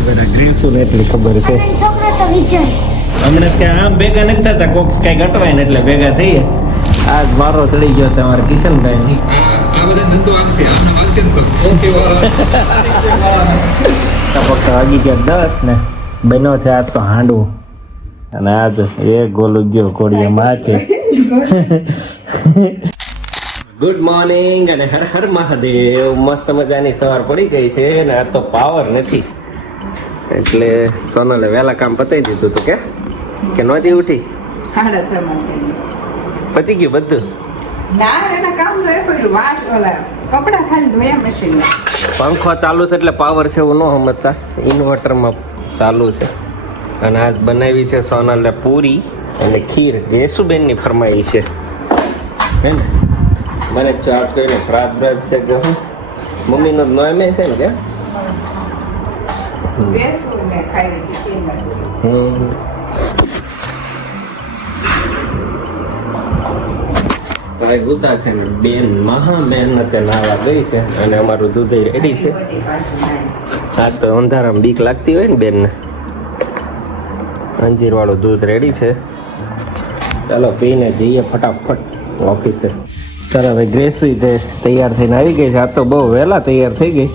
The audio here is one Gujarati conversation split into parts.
ખબર ને એટલી ખબર છે? અને છોકરો તો વિજય હમણાં ત્યાં આમ ભેગા નથી થતા કોક કઈ ગટવાય ને એટલે ભેગા થઈએ. આજ મારો ચડી ગયો છે અમારા કિશનભાઈ ની ફક્ત વાગી ગયા દસ ને બન્યો છે આજ તો હાંડવું. અને આજ એક ગોલું ગયો કોડિયામાં માથે. ગુડ મોર્નિંગ અને હર હર મહાદેવ. મસ્ત મજાની સવાર પડી ગઈ છે અને આ તો પાવર નથી. એટલે સોનલે વહેલા કામ પતાવી દીધું તું કે? કે નહોતી ઉઠી? પતી ગયું બધું? ના એના કામ તો એ પડ્યું વાસ ઓલા કપડા ખાલી ધોયા મશીન પંખો ચાલુ છે એટલે પાવર છે એવું ન સમજતા. ઇન્વર્ટરમાં ચાલુ છે. અને આજ બનાવી છે સોનલે પૂરી અને ખીર. જેસુબેનની ફરમાઈ છે. હે ને? મને ચાર કોઈને શ્રાદ્ધ બ્રાદ છે કે હું? મમ્મીનો જ નોમે છે ને કે? ખાઈ ભાઈ ગુતા છે ને બેન મહા મહેનતે નાવા ગઈ છે અને અમારું દૂધ રેડી છે. હા તો અંધારામાં બીક લાગતી હોય ને બેનને. અંજીરવાળું દૂધ રેડી છે. ચાલો પીને જઈએ ફટાફટ ઓફિસે. ચાલો ગ્રેસુઈ તે તૈયાર થઈને આવી ગઈ છે. આ તો બહુ વહેલા તૈયાર થઈ ગઈ.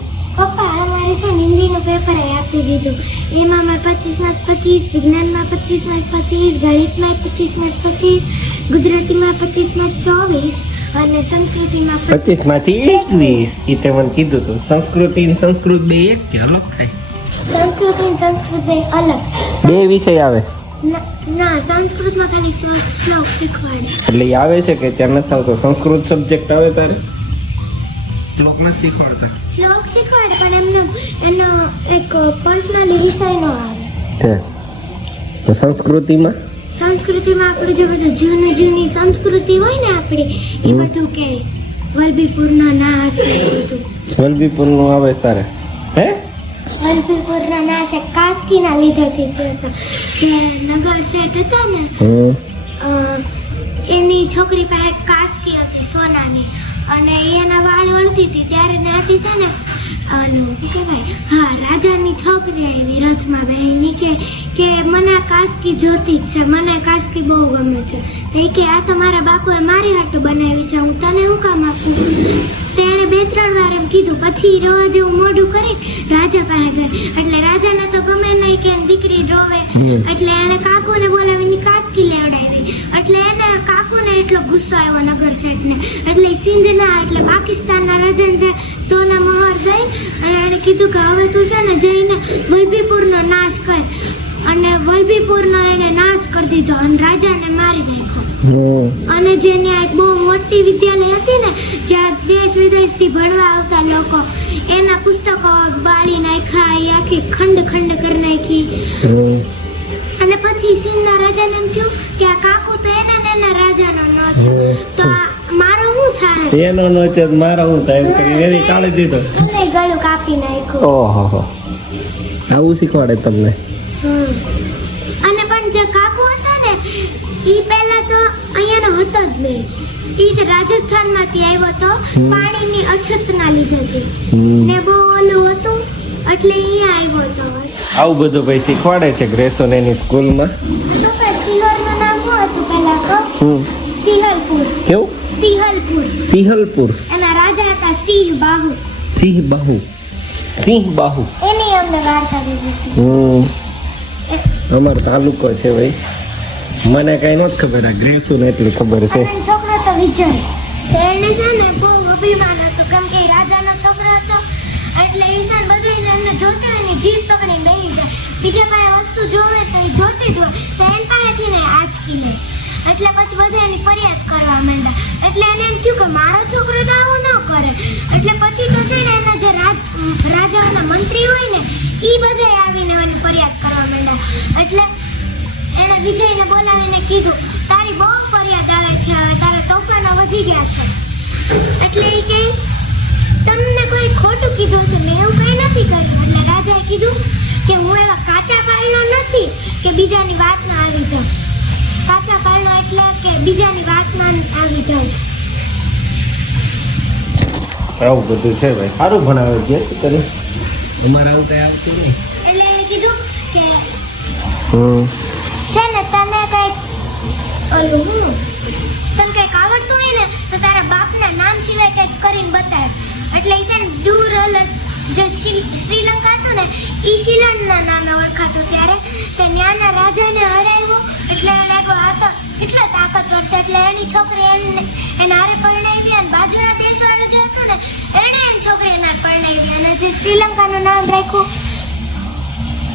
દીધું એમાં અમારે પચીસ માર્ક પચીસ વિજ્ઞાનમાં પચીસ માર્ક પચીસ ગણિતમાં પચીસ માર્ક પચીસ ગુજરાતીમાં પચીસ માર્ક ચોવીસ અને સંસ્કૃતિમાં પચીસ. માંથી એકવીસ. એ તે મને કીધું હતું સંસ્કૃતિ સંસ્કૃત બે એક કે અલગ થાય? સંસ્કૃતિ સંસ્કૃત બે અલગ. બે વિષય આવે. ના- સંસ્કૃતમાં ખાલી શ્લોક શ્લોક શીખવાડે. એટલે આવે છે કે ત્યાં નથી આવતો? સંસ્કૃત સબ્જેક્ટ આવે તારે? શ્લોક નથી શીખવાડતા. શ્લોક શીખવાડે પણ એમનો એનો એક પર્સનલી વિષયનો આવે. તો સંસ્કૃતિમાં? સંસ્કૃતિમાં આપણે જે બધું જૂની જૂની સંસ્કૃતિ હોય ને આપણી એ બધું કે વલભીપુરના નાશ ને બધું. વલભીપુરનું આવે તારે. હે? વલભીપુરના નાશ કાસ્કીના લીધેથી થયો જે નગર શેઠ હતા ને એની છોકરી પાસે કાસ્કી હતી સોનાની. અને એના વાળ વળતી હતી ત્યારે નાસી છે ને હા રાજાની છોકરી આવી રથમાં બેહીને કે કે મને કાસ્કી જોતી જ છે મને કાસકી બહુ ગમે છે. તે કે આ તો મારા બાપુએ મારી હાટું બનાવી છે હું તને હું કામ આપું? તેણે બે ત્રણ વાર એમ કીધું. પછી રોવા જેવું મોઢું કરી રાજા પાસે ગઈ. એટલે રાજાને તો ગમે નહીં કે દીકરી રોવે. એટલે એને કાકુને બોલાવીને કાસકી લેવડાવી. એટલે એને કાકુને એટલો ગુસ્સો આવ્યો નગર શેઠને. એટલે સિંધના એટલે પાકિસ્તાનના રાજાને જે સોના કીધું કે હવે તું છે ને જઈને વલભીપુરનો નાશ કર. અને વલભીપુરનો એને નાશ કરી દીધો અને રાજાને મારી નાખ્યો. અને જે ત્યાં એક બહુ મોટી વિદ્યાલય હતી ને જ્યાં દેશ વિદેશથી ભણવા આવતા લોકો એના પુસ્તકો બાળી નાખ્યા એ આખી ખંડ ખંડ કરી નાખી. અને પછી સિંહના રાજાને એમ થયું કે આ કાકુ તો એના ને એના રાજાનો ન થયો. તો મારો શું થાય? એનો ન થયો મારો શું થાય? એની ટાળી દીધો. અને કાપી નાખ્યું. ઓહો. આવું શીખવાડે તમને. અને પણ જે કાકુ હતો ને ઈ પહેલા તો અહીંયાનો હતો જ નહીં. ઈ જ રાજસ્થાનમાંથી આવ્યો હતો પાણીની અછતના લીધેથી ને બહુ ઓલું હતું એટલે અહીંયા આવ્યો હતો આવું બધું ભાઈ શીખવાડે છે ગ્રેસોન એની સ્કૂલમાં? સિહોરનું નામ શું હતું પહેલા તો? હમ. સિહલપુર કેવું? સિહલપુર સિંહલપુર સિંહ બાહુ. સિંહ બાહુ. એની અમને વાર્તા દીધી. હતી હમ અમારો તાલુકો છે ભાઈ. મને કઈ નથી ખબર આ ગ્રેસોન એટલી ખબર છે. છોકરો તો વિજય. એને છે ને બહુ અભિમાન હતો. કેમ કે રાજાનો છોકરો હતો. એટલે ઈશાન બધાને એને જોતા હોય ને જીત પકડી નહીં જાય. બીજા પાસે વસ્તુ જોવે તો એ જોતી જ હોય તો એની પાસેથી ને આંચકી લે એટલે પછી બધા એની ફરિયાદ કરવા માંડ્યા. એટલે એને એમ થયું કે મારો છોકરો તો આવું ન કરે. એટલે પછી તો છે ને એના જે રાજ, રાજાઓના મંત્રી હોય ને એ બધા આવીને એની ફરિયાદ કરવા માંડ્યા. એટલે એણે વિજયને બોલાવીને કીધું, તારી બહુ ફરિયાદ આવે છે, હવે તારા તોફાનો વધી ગયા છે. એટલે એ કે, તમને કોઈ ખોટું કીધું છે મેં એવું કંઈ નથી કર્યું. એટલે રાજાએ કીધું કે, હું એવા કાચા કાળનો નથી કે બીજાની વાત ન આવી જાઉં. બીજાની વાતમાં આવી જાઉં. આવું બધું છે ભાઈ. સારું ભણાવે છે કરી અમારે આવું કઈ આવતું નહીં. એટલે એણે કીધું કે હમ. છે ને તને કંઈક ઓલું હું તને કંઈક આવડતું હોય ને તો તારા બાપના નામ સિવાય કંઈક કરીને બતાડ એટલે એ છે ને દૂર અલગ જે શ્રી- શ્રીલંકા હતું ને એ શિલનના નામે ઓળખાતું ત્યારે તે ન્યાના રાજાને હરાવ્યો. એટલે એને લાગ્યો આ કેટલો તાકતવર છે, એટલે એની છોકરી એને એને હારે પરણાવી અને બાજુના દેશવાળું જે હતું ને, એણે એની છોકરીને એના પરણાવી અને જે શ્રીલંકાનું નામ રાખ્યું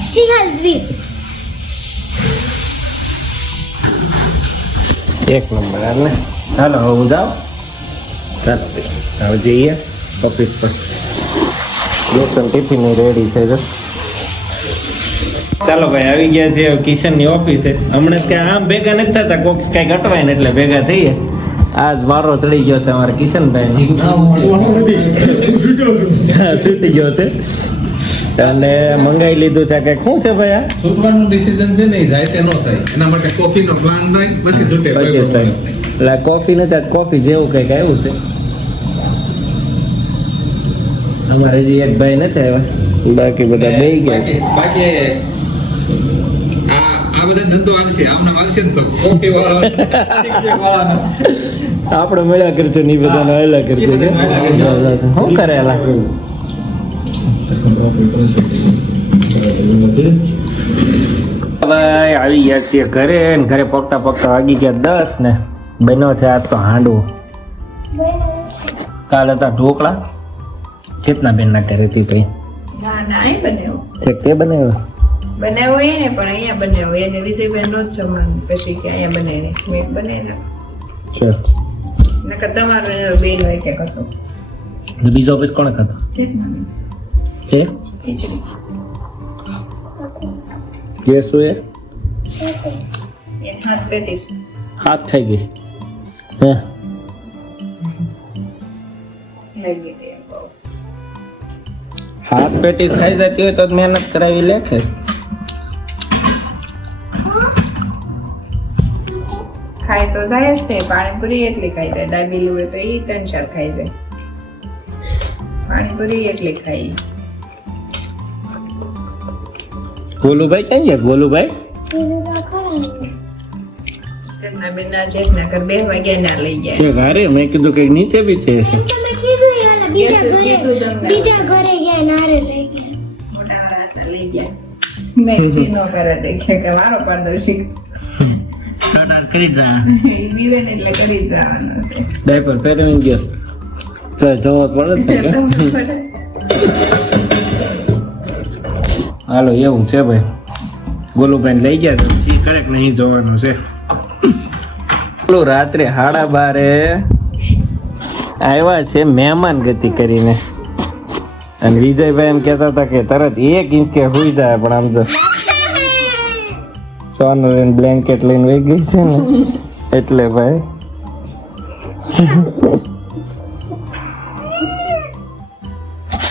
સિંહલ દ્વીપ એક નંબર, હાલ હાલો, હું જાઉં? ચાલો હવે જઈએ. ઓફિસ પર. બેસન ટિફિન રેડી છે ચાલો ભાઈ આવી ગયા છે કિશનની ઓફિસે હમણાં ત્યાં આમ ભેગા નથી થતા કોક કંઈક અટવાય ને એટલે ભેગા થઈએ. આજ વારો ચડી ગયો છે અમારા કિશનભાઈ છૂટી ગયો છે. અને મંગાવી લીધું છે કે શું છે ભાઈ આ? છૂટવાનું ડિસિઝન છે ને જાય તે ન થાય. એના માટે કોફીનો પ્લાન નહીં પછી છૂટે. એટલે કોફી નથી આજ કોફી જેવું કંઈક આવ્યું છે. અમારે હજી એક ભાઈ નથી આવ્યા. બાકી બધા બે ગયા. બાકી આ આ બધા ધંધો આવશે આમને હાલશે ને તો. કોફી વાળા આપણે મળ્યા કરતો ને એ બધાને અલગ કરશે કે શું કરેલા ભાઈ આવી ગયા છીએ ઘરે ને ઘરે પગતા પગતા વાગી ગયા દસ ને. બન્યો છે આજ તો હાંડવો. કાલે હતા ઢોકળા. ચેતના બેન ના ઘરે હતી ભાઈ? ના ના અહીં બનાવ્યો. છે તે બનાવ્યો? બનાવ્યો ને પણ અહીંયા બનાવ્યો. એને વિજયભાઈ નો જ જમવાનું પછી કે અહીંયા બનાવીને મેં બનાવી છે નકર તમારો એનો બે હોય કે કશો. બીજો ઓફિસ કોણ ખાતો છે કે શું એ એ? હાથ થઈ ગઈ. હે? ગઈ. હાથ પેટી ખાઈ જતી હોય તો મહેનત કરાવી લેખે ખાય તો જાય જ તે પાણીપુરી એટલી ખાઈ જાય. દાબેલી હોય તો એ ત્રણ ચાર ખાઈ જાય. પાણીપુરી એટલી ખાઈ. ગોલુભાઈ ક્યાં ગયા? ગોલુભાઈ? બેન ના જેઠ ના ઘર બે વાગ્યા ના લઈ ગયા. ઘરે? મેં કીધું કે નીચે બી છે. બીજા ઘરે બીજા ઘરે ગયા નારે લઈ ગયા. મોટા વાળા લઈ ગયા. મેં જી કરે તે કે કે મારો પારદર્શી કરી જા ઈ એટલે કરી જવાનું ડાયપર પહેરવી ગયો. તો જોવો પડે હાલો એવું છે ભાઈ. ગોલુભાઈ લઈ ગયા છે. કરેક નહીં જોવાનું છે. પેલું રાત્રે સાડા બારે આવ્યા છે મહેમાન ગતિ કરીને. અને વિજયભાઈ એમ કહેતા હતા કે તરત એક ઇંચ કે હોઈ જાય પણ આમ તો સોનું લઈને બ્લેન્કેટ લઈને વહી ગઈ છે ને. એટલે ભાઈ.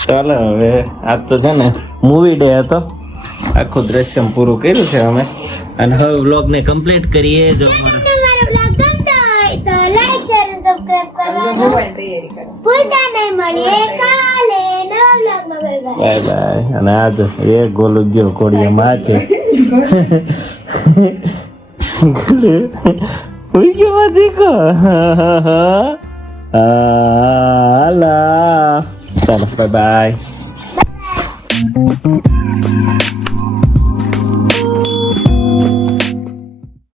ચાલો હવે આજ તો છે ને મૂવી ડે હતો. આખું દ્રશ્યમ પૂરું કર્યું છે અમે. અને હવે વ્લોગને કમ્પ્લીટ કરીએ જો અમારા Bye bye. Another yeah, go look your Korea match. Uy, qué matico. Hala. Bye bye. bye.